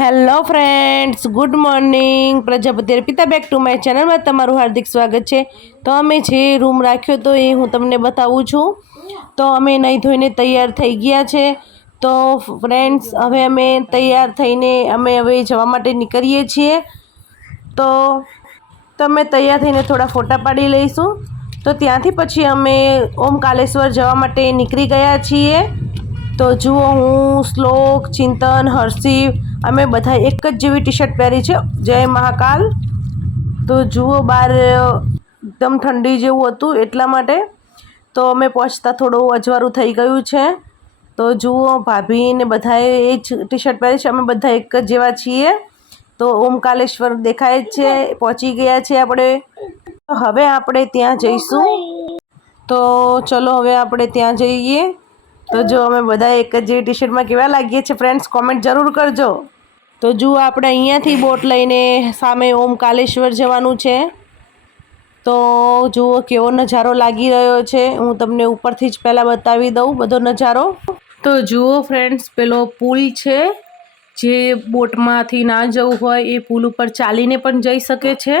Hello friends, good morning. Prajapati Arpita back to my ચેનલમાં તમારું હાર્દિક સ્વાગત છે. તો અમે જે રૂમ રાખ્યો તો એ હું તમને બતાવું છું. તો અમે નહીં ધોઈને તૈયાર થઈ ગયા છે. તો ફ્રેન્ડ્સ, હવે અમે તૈયાર થઈને અમે હવે જવા માટે નીકળીએ છીએ. તો તમે તૈયાર થઈને થોડા ફોટા પાડી લઈશું. તો ત્યાંથી પછી અમે ઓમકાલેશ્વર જવા માટે નીકળી ગયા છીએ. તો જુઓ, હું, શ્લોક, ચિંતન, હર્ષિવ અમે બધા એક જ જેવી ટી શર્ટ પહેરી છે, જય મહાકાલ. તો જુઓ, બહાર એકદમ ઠંડી જેવું હતું એટલા માટે તો અમે પહોંચતા થોડું અજવાળું થઈ ગયું છે. તો જુઓ, ભાભીને બધાએ એ જ ટી શર્ટ પહેરી છે, અમે બધા એક જ જેવા છીએ. તો ઓમકાલેશ્વર દેખાય જ છે, પહોંચી ગયા છીએ આપણે. હવે આપણે ત્યાં જઈશું. તો ચલો હવે આપણે ત્યાં જઈએ. તો જો અમે બધા એક જ જેવી ટી શર્ટમાં કેવા લાગીએ છીએ ફ્રેન્ડ્સ, કોમેન્ટ જરૂર કરજો. તો જુઓ, આપણે અહીંયાથી બોટ લઈને સામે ઓમકાલેશ્વર જવાનું છે. તો જુઓ કેવો નજારો લાગી રહ્યો છે. હું તમને ઉપરથી જ પહેલાં બતાવી દઉં બધો નજારો. તો જુઓ ફ્રેન્ડ્સ, પેલો પુલ છે, જે બોટમાંથી ના જવું હોય એ પુલ ઉપર ચાલીને પણ જઈ શકે છે.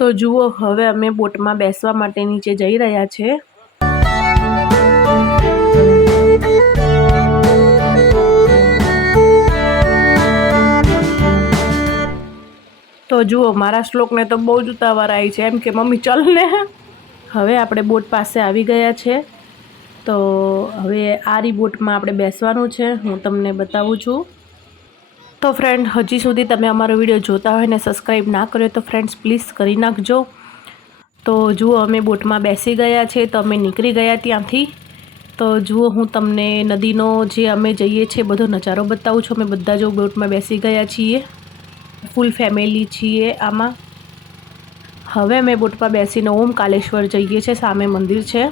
તો જુઓ, હવે અમે બોટમાં બેસવા માટે નીચે જઈ રહ્યા છે. તો જુઓ, મારા શ્લોકને તો બહુ જ ઉતાવળ આવી છે, એમ કે મમ્મી ચલ ને. હવે આપણે બોટ પાસે આવી ગયા છે. તો હવે આ બોટમાં આપણે બેસવાનું છે, હું તમને બતાવું છું. તો ફ્રેન્ડ, હજી સુધી તમે અમારો વિડીયો જોતા હોય ને સબસ્ક્રાઈબ ના કર્યો તો ફ્રેન્ડ્સ પ્લીઝ કરી નાખજો. તો જુઓ, અમે બોટમાં બેસી ગયા છે. તો અમે નીકળી ગયા ત્યાંથી. તો જુઓ, હું તમને નદીનો જે અમે જઈએ છીએ બધો નજારો બતાવું છું. અમે બધા જો બોટમાં બેસી ગયા છીએ, ફૂલ ફેમિલી છીએ આમાં. હવે અમે બોટમાં બેસીને ઓમકાલેશ્વર જઈએ છીએ, સામે મંદિર છે.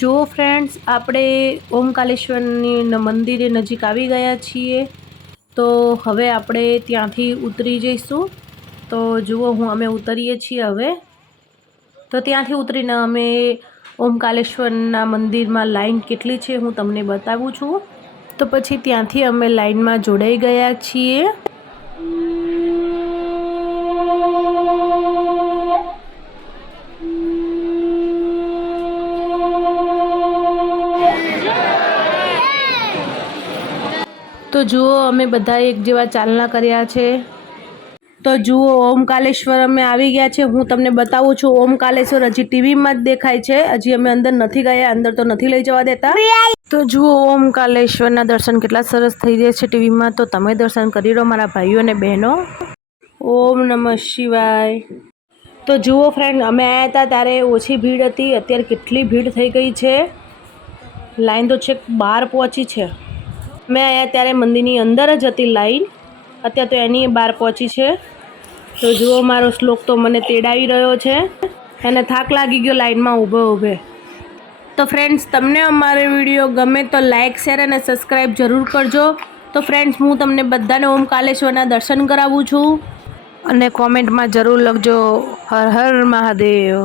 જો ફ્રેન્ડ્સ, આપણે ઓમકાલેશ્વરની મંદિરે નજીક આવી ગયા છીએ. તો હવે આપણે ત્યાંથી ઉતરી જઈશું। તો જુઓ અમે ઉતરીએ છીએ હવે। તો ત્યાંથી ઉતરીને અમે ઓમકાલેશ્વરના મંદિરમાં લાઈન કેટલી છે હું તમને બતાવું છું। તો પછી ત્યાંથી અમે લાઈનમાં જોડાઈ ગયા છીએ। તો જુઓ અમે બધા એક જેવા ચાલના કર્યા છે। તો જુઓ ઓમકાલેશ્વર અમે આવી ગયા છે। હું તમને બતાવું છું ઓમકાલેશ્વર હજી ટીવીમાં જ દેખાય છે, હજી અમે અંદર નથી ગયા, અંદર તો નથી લઈ જવા દેતા। તો જુઓ ઓમકાલેશ્વરના દર્શન કેટલા સરસ થઈ જાય છે ટીવીમાં, તો તમે દર્શન કરી લો મારા ભાઈઓ અને બહેનો। ઓમ નમઃ શિવાય। તો જુઓ ફ્રેન્ડ અમે આવ્યા હતા ત્યારે ઓછી ભીડ હતી, અત્યારે કેટલી ભીડ થઈ ગઈ છે, લાઈન તો છેક બહાર પહોંચી છે। મેં આવ્યા ત્યારે મંદિરની અંદર જ હતી લાઈન, અત્યારે તો એની બહાર પહોંચી છે। તો જુઓ મારો શ્લોક તો મને તેડાવી રહ્યો છે, એને થાક લાગી ગયો લાઈનમાં ઊભે। તો ફ્રેન્ડ્સ તમને અમારો વિડીયો ગમે તો લાઇક, શેર અને સબસ્ક્રાઈબ જરૂર કરજો। તો ફ્રેન્ડ્સ હું તમને બધાને ઓમકાલેશ્વરના દર્શન કરાવું છું અને કોમેન્ટમાં જરૂર લખજો હર હર મહાદેવ।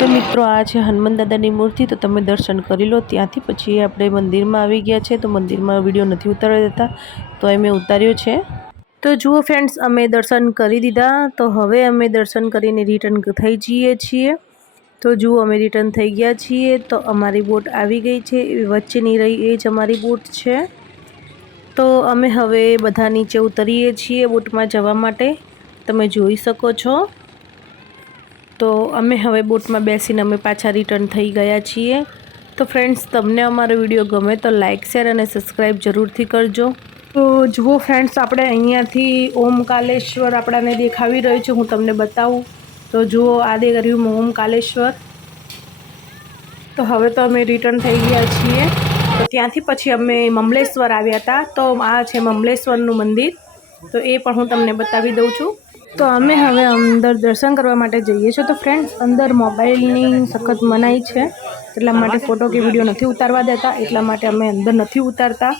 તો મિત્રો આ છે હનુમાન દાદાની મૂર્તિ, તો તમે દર્શન કરી લો। ત્યાંથી પછી આપણે મંદિરમાં આવી ગયા છે। તો મંદિરમાં વિડીયો નથી ઉતારવા દેતા, તો એ મેં ઉતાર્યો છે। તો જુઓ ફ્રેન્ડ્સ અમે દર્શન કરી દીધા, તો હવે અમે દર્શન કરીને રિટર્ન થઈ જઈએ છીએ। તો જુઓ અમે રિટર્ન થઈ ગયા છીએ। તો અમારી બોટ આવી ગઈ છે, એ વચ્ચેની રહી એ જ અમારી બોટ છે। તો અમે હવે બધા નીચે ઉતરીએ છીએ બોટમાં જવા માટે, તમે જોઈ શકો છો। તો અમે હવે બોટમાં બેસીને અમે પાછા રિટર્ન થઈ ગયા છીએ। તો ફ્રેન્ડ્સ તમને અમારો વિડીયો ગમે તો લાઇક, શેર અને સબસ્ક્રાઈબ જરૂરથી કરજો। તો જુઓ ફ્રેન્ડ્સ આપણે અહીંયાથી ઓમકાલેશ્વર આપણાને દેખાવી રહ્યું છે, હું તમને બતાવું। તો જુઓ આ દેખાડ્યું ઓમકાલેશ્વર। તો હવે તો અમે રિટર્ન થઈ ગયા છીએ। તો ત્યાંથી પછી અમે મમલેશ્વર આવ્યા હતા। તો આ છે મમલેશ્વરનું મંદિર, તો એ પણ હું તમને બતાવી દઉં છું। તો અમે હવે અંદર દર્શન કરવા માટે જઈએ છીએ। તો ફ્રેન્ડ્સ અંદર મોબાઈલની સખત મનાઈ છે, એટલા માટે ફોટો કે વિડીયો નથી ઉતારવા દેતા, એટલા માટે અમે અંદર નથી ઉતારતા।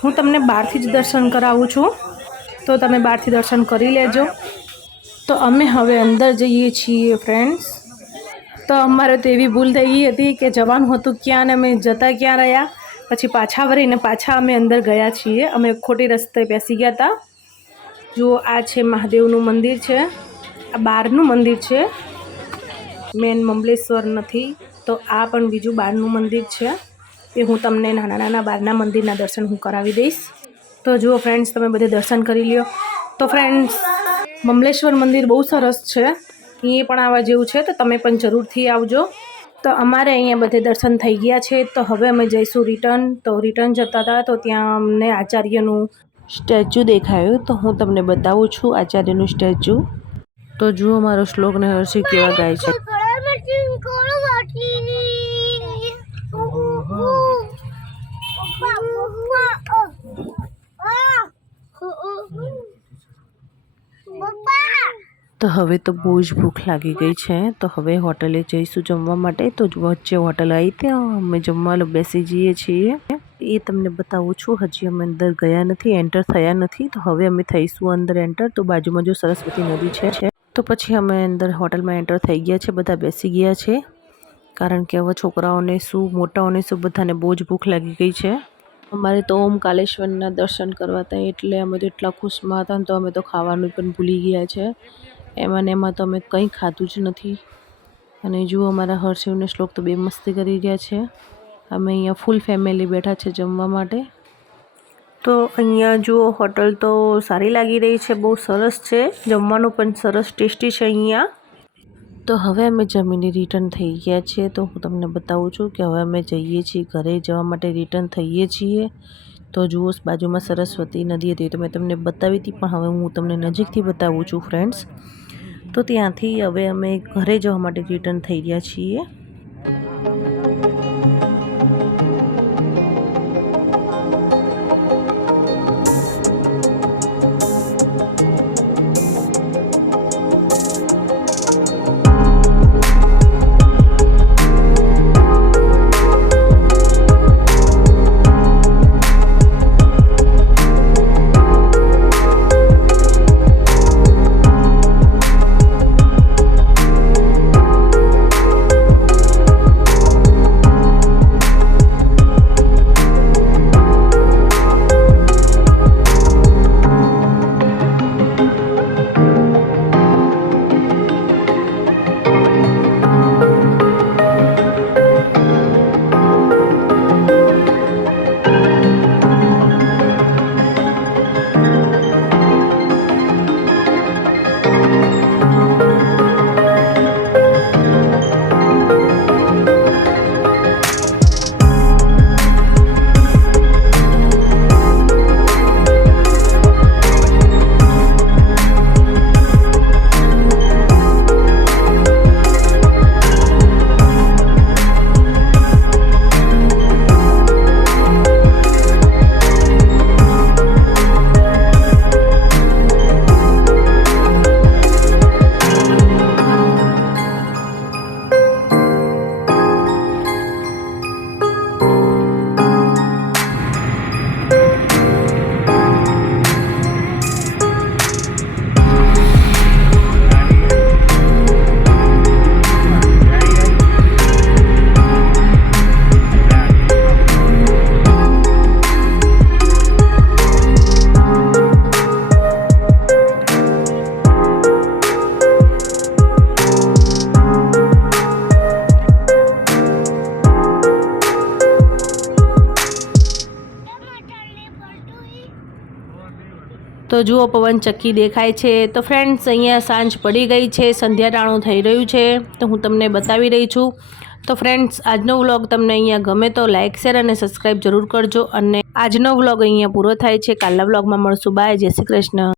હું તમને બહારથી જ દર્શન કરાવું છું, તો તમે બહારથી દર્શન કરી લેજો। તો અમે હવે અંદર જઈએ છીએ ફ્રેન્ડ્સ। તો અમારે તો એવી ભૂલ થઈ ગઈ હતી કે જવાનું હતું ક્યાં ને અમે જતા ક્યાં રહ્યા, પછી પાછા વળીને પાછા અમે અંદર ગયા છીએ, અમે ખોટી રસ્તે બેસી ગયા હતા। જુઓ આ છે મહાદેવનું મંદિર છે, આ બહારનું મંદિર છે, મેન મમલેશ્વર નથી। તો આ પણ બીજું બહારનું મંદિર છે, એ હું તમને નાના નાના બહારના મંદિરના દર્શન હું કરાવી દઈશ। તો જુઓ ફ્રેન્ડ્સ તમે બધે દર્શન કરી લ્યો। તો ફ્રેન્ડ્સ મમલેશ્વર મંદિર બહુ સરસ છે, એ પણ આવવા જેવું છે, તો તમે પણ જરૂરથી આવજો। તો અમારે અહીંયા બધે દર્શન થઈ ગયા છે। તો હવે અમે જઈશું રિટર્ન। તો રિટર્ન જતા હતા તો ત્યાં અમને આચાર્યનું સ્ટેચ્યુ દેખાયું, તો હું તમને બતાવું છું આચાર્યનું સ્ટેચ્યુ। તો જુઓ મારો શ્લોક ને હર્ષિ કેવા ગાય છે। તો હવે તો બહુ જ ભૂખ લાગી ગઈ છે, તો હવે હોટલે જઈશું જમવા માટે। તો વચ્ચે હોટલ આવી ત્યાં અમે જમવા બેસી જઈએ છીએ, એ તમને બતાવું છું। હજી અમે અંદર ગયા નથી, એન્ટર થયા નથી, તો હવે અમે થઈશું અંદર એન્ટર। તો બાજુમાં જો સરસ્વતી નદી છે, તો પછી અમે અંદર હોટલમાં એન્ટર થઈ ગયા છે, બધા બેસી ગયા છે, કારણ કે હવે છોકરાઓને શું મોટાઓને શું બધાને બહુ જ ભૂખ લાગી ગઈ છે। અમારે તો ઓમકાલેશ્વરના દર્શન કરવા હતા, એટલે અમે તો એટલા ખુશમાં હતા, તો અમે તો ખાવાનું પણ ભૂલી ગયા છે। એમાં ને એમાં તો અમે કંઈ ખાધું જ નથી। અને જુઓ અમારા હર્ષિવને શ્લોક તો બે મસ્તી કરી રહ્યા છે। અમે અહીંયા ફૂલ ફેમિલી બેઠા છે જમવા માટે। તો અહીંયા જુઓ હોટલ તો સારી લાગી રહી છે, બહુ સરસ છે, જમવાનું પણ સરસ ટેસ્ટી છે અહીંયા। તો હવે અમે જમીને રિટર્ન થઈ ગયા છીએ। તો હું તમને બતાવું છું કે હવે અમે જઈએ છીએ ઘરે જવા માટે રિટર્ન થઈએ છીએ। તો જુઓ બાજુમાં સરસ્વતી નદી હતી, તો મેં તમને બતાવી હતી, પણ હવે હું તમને નજીકથી બતાવું છું ફ્રેન્ડ્સ। તો ત્યાંથી હવે અમે ઘરે જવા માટે રિટર્ન થઈ ગયા છીએ। તો જુઓ પવન ચક્કી દેખાય છે. તો ફ્રેન્ડ્સ અહીંયા સાંજ પડી ગઈ છે, સંધ્યાટાણું થઈ રહ્યું છે, તો હું તમને બતાવી રહી છું. તો ફ્રેન્ડ્સ આજનો વ્લોગ તમને અહીંયા ગમે તો લાઇક શેર અને સબસ્ક્રાઈબ જરૂર કરજો. અને આજનો વ્લોગ અહીંયા પૂરો થાય છે. કાલના વ્લોગમાં મળશું. બાય, જય શ્રી કૃષ્ણ.